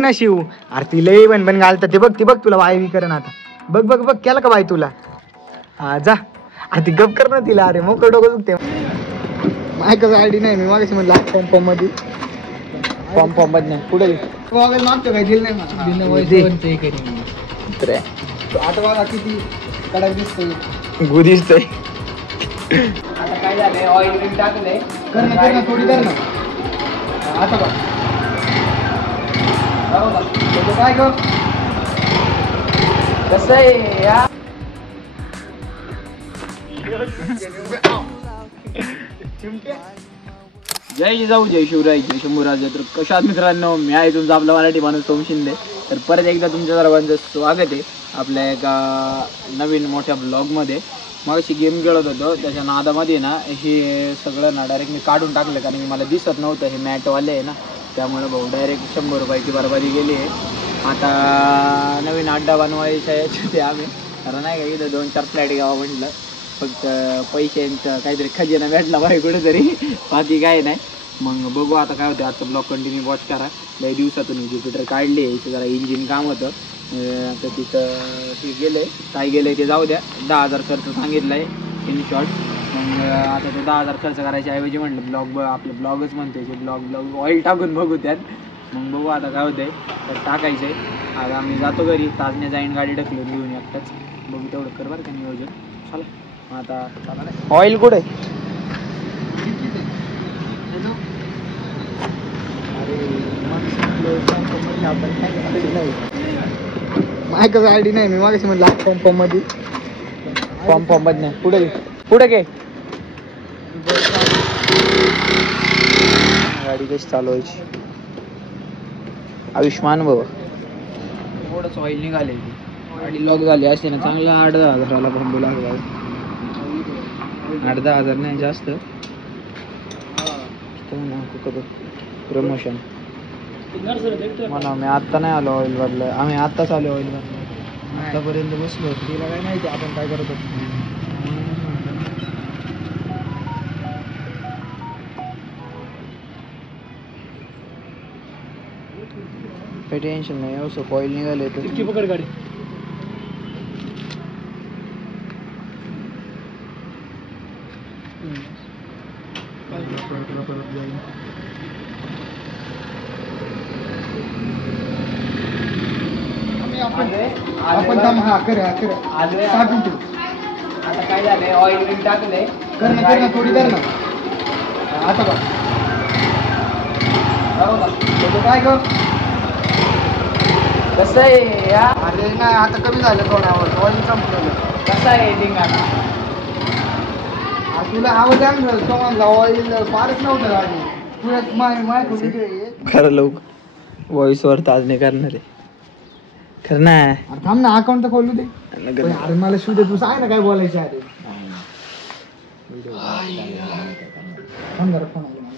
ना शिव. अरे ती लई बन घालतात ते बघ तुला वाय करण आता. बघ बघ बघ केलं का बाई तुला. हा जा. अरे ती गप कर ना तिला. अरे मग डोकं दुखते. मायकाच आयडी नाही मी मागाशी म्हणलं फॉर्म मध्ये नाही पुढे मागतो काय दिल नाही आता बघा किती कडक दिसतोय गु दिसतोय. आता काय झालंय ऑइल बिल टाकलंय कर ना थोडी कर ना आता बघ काय ग कसं आहे या जय जिजाऊ जय शिवराय जय शंभूराज. तर कशात मित्रांनो मी आहे तुमचा आपला मराठी माणूस सोम शिंदे. तर परत एकदा तुमच्या सर्वांचं स्वागत आहे आपल्या एका नवीन मोठ्या ब्लॉगमध्ये. मग अशी गेम खेळत होतो त्याच्या नादामध्ये ना हे सगळं ना डायरेक्ट मी काढून टाकलं कारण मला दिसत नव्हतं हे मॅटवाले आहे ना त्यामुळे भाऊ डायरेक्ट 100 रुपयाची बरबादी गेली आहे. आता नवीन अड्डा बनवायचा यायचं ते आम्ही कारण नाही का इथं 2-4 फ्लॅट घ्यावा म्हटलं फक्त पैशांचं काहीतरी खजिना भेटला बाई कुठेतरी बाकी काय नाही. मग बघू आता काय होतं. आजचा ब्लॉग कंटिन्यू वॉच करा. लई दिवसातून ज्युपिटर काढले याचं जरा इंजिन काम होतं तर तिथं ते गेले काय गेले ते जाऊ द्या. 10,000 खर्च सांगितलं आहे इन शॉर्ट. मग आता ते 10,000 खर्च करायच्या ऐवजी म्हटलं आपलं ब्लॉगच म्हणते ते ब्लॉग ऑइल टाकून बघू त्यात. मग बघू आता काय होतं आहे तर टाकायचं आहे. आता आम्ही जातो घरी ताजने जाईन गाडी ढकलून घेऊन एकटाच बघू तेवढं कर बरं का नियोजन. चला आता ऑइल कुठे मायकाच आयडी नाही मी मागाशी म्हणलं फॉर्म मध्ये नाही पुढे घे गाडी कशी चालवायची. आयुष्मान भाऊ थोडंच ऑइल निघाले गाडी लॉक झाली असते ना चांगला 8-10 हजाराला बंबू लागला. 8-10 हजार नाही जास्त प्रमोशन म्हणा. मी आत्ता नाही आलो ऑइल बदला आम्ही आत्ताच आलो ऑइल बदला आतापर्यंत बसलो तिला काय माहिती आपण काय करतो. काही टेन्शन नाही असं ऑइल निघाले तर पकड गाडी. आपण हा कर आता काय झालंय ऑइल बिल टाकलंय कर ना थोडी कर ना आता बघ काय ग कसं आहे या अरे नाही आता कमी झालं थोड्यावर ऑइल संपलं. कसं आहे धिंगाणा तुला आवाज आहे ऑइल फारच नव्हतं गाडी पुण्यात माय खरं लोक व्हॉइस वर ताजने करणार आहे खरं ना. थांब ना अकाउंट तर खोलू दे. अरे मला शू दे तू सांग ना काय बोलायचं. अरे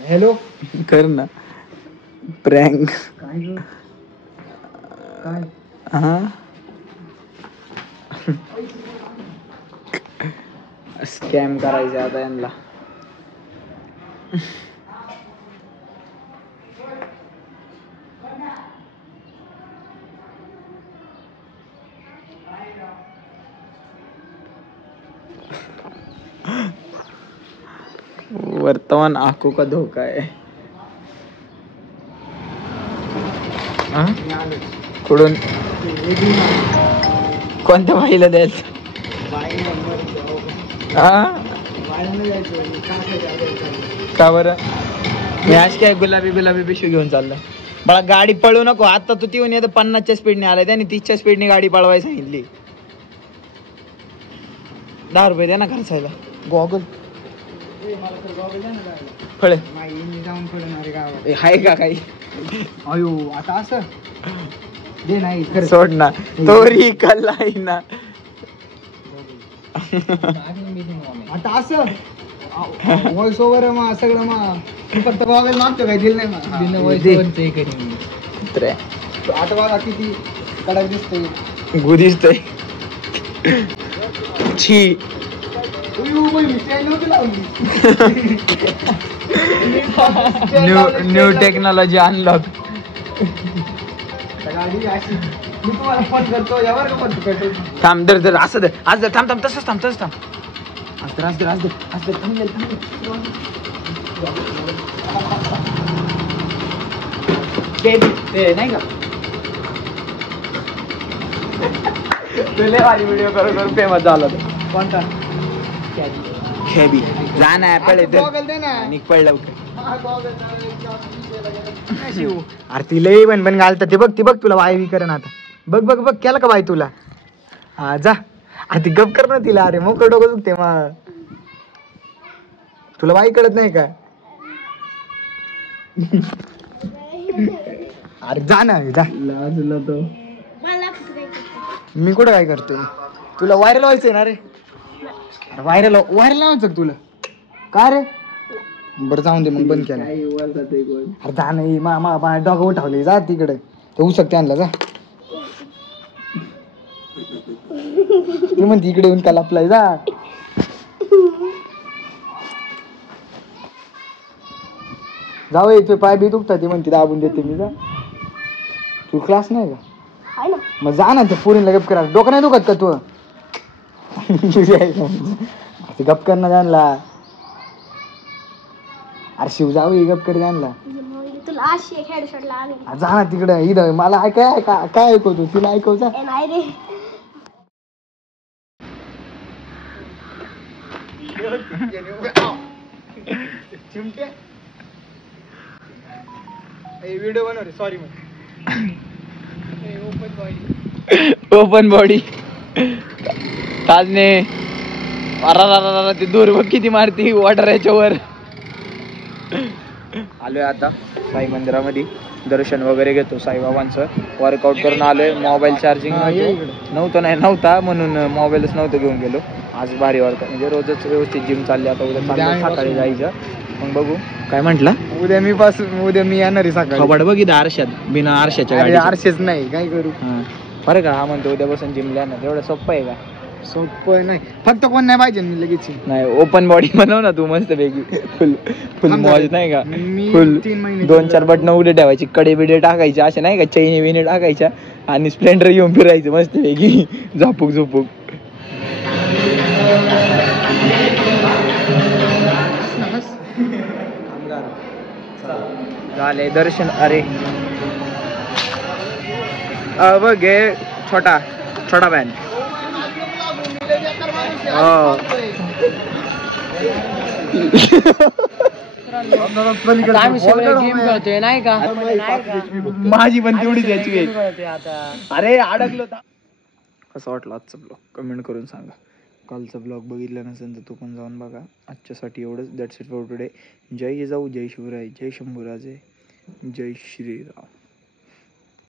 हॅलो कर ना प्रँक काय हा स्कॅम करायचं आता यांना. वर्तमान आंखों का धोका है. कुठून कोणत्या बाईला द्यायचं का बरं. मी आज काय गुलाबी पिशवी घेऊन चालला मला. गाडी पळू नको आता तू येऊन येतं 50च्या स्पीडने आलाय त्याने 30च्या स्पीडने गाडी पळवायला सांगितली. 10 रुपये द्या ना खर्चायला. गॉगल फळे हाय का काही. अयो आता असं दे नाही सोड ना तोरी कल्लाई ना. आता असं व्हॉइस ओव्हर सगळं फक्त गॉगल मागतो काय दिल नाही आता बघा किती कडक दिसतोय गु दिसतोय. छी न्यू टेक्नॉलॉजी अनलॉक. गाडी अशी मी तुम्हाला फोन करतो यावर का फोन पेट्रोल थांब दर दर असं दर आज दर थांब थांब तसंच थांब आज दर थांबेल ते नाही का तुले वाली व्हिडिओ करून फेमस झाला कोणता खेबी जा ना पळे गॉगल दे ना आणि पळ लवकर अरे ती लई पण घालतात ते बघ तुला वाय कर ना आता बघ केलं का बाई तुला हा जा अरे ती गप कर ना तिला अरे मग डोकं दुखते मग तुला वाई कळत नाही का अरे जा ना जा लाजला तो मी कुठं काय करतोय तुला व्हायरल व्हायचंय ना रे व्हायरल लावायचं का तुला का रे बरं जाऊन दे मग बंद केलं अरे जा नाही मा डॉग उठावले जा तिकडे ते उसक त्यांना जा ती म्हणते इकडे येऊन का लपलाय जा जाऊ येतोय पाय बी दुखतात ती म्हणते दाबून देते मी जा तू क्लास नाही का मग जा ना ते पुरीला गप करा डोकं नाही दुखत का तू गप कर ना जानला अरे शिव जाऊ गप कर जानला जा ना तिकडे इथं मला काय ऐकवतो तिला ऐकवचा व्हिडिओ बनव रे सॉरी ओपन बॉडी ताजने ते दूर बघ किती मारती वॉटर याच्यावर आलोय आता साई मंदिरामध्ये दर्शन वगैरे घेतो साईबाबांचं वर्कआउट करून आलोय मोबाईल चार्जिंग नव्हता म्हणून मोबाईलच नव्हतं घेऊन गेलो आज भारी वर्कआउट म्हणजे रोजच व्यवस्थित जिम चालली आता उद्या सकाळी जायचं मग बघू काय म्हंटला उद्या मी येणार आहे सकाळी खबड बघ इथं आरशात बिना आरशाच्या अरे गाडी आरशेच नाही काय करू बरं का हा म्हणतो उद्या बसून जिमला ना एवढं सोपं आहे का सोपं नाही फक्त कोण नाही पाहिजे मी लगेच नाही ओपन बॉडी बनव ना तू मस्त पैकी फुल मॉज नाही का मी फुल 3 महिने 2-4 बटन उडे ठेवायची कडे बिडे टाकायचे असे नाही का चैनी विने टाकायच्या आणि स्प्लेंडर घेऊन फिरायचं मस्त पैकी झोपूक झाले दर्शन अरे बघ छोटा बॅन माझी पण तेवढीच याची अरे अडकलो कसं वाटलं आजचा ब्लॉग कमेंट करून सांगा कालचा ब्लॉग बघितला नसेल तर तू पण जाऊन बघा आजच्यासाठी एवढंच दॅट्स इट फॉर टुडे जय जिजाऊ जय शिवराय जय शंभूराजे जय श्रीराम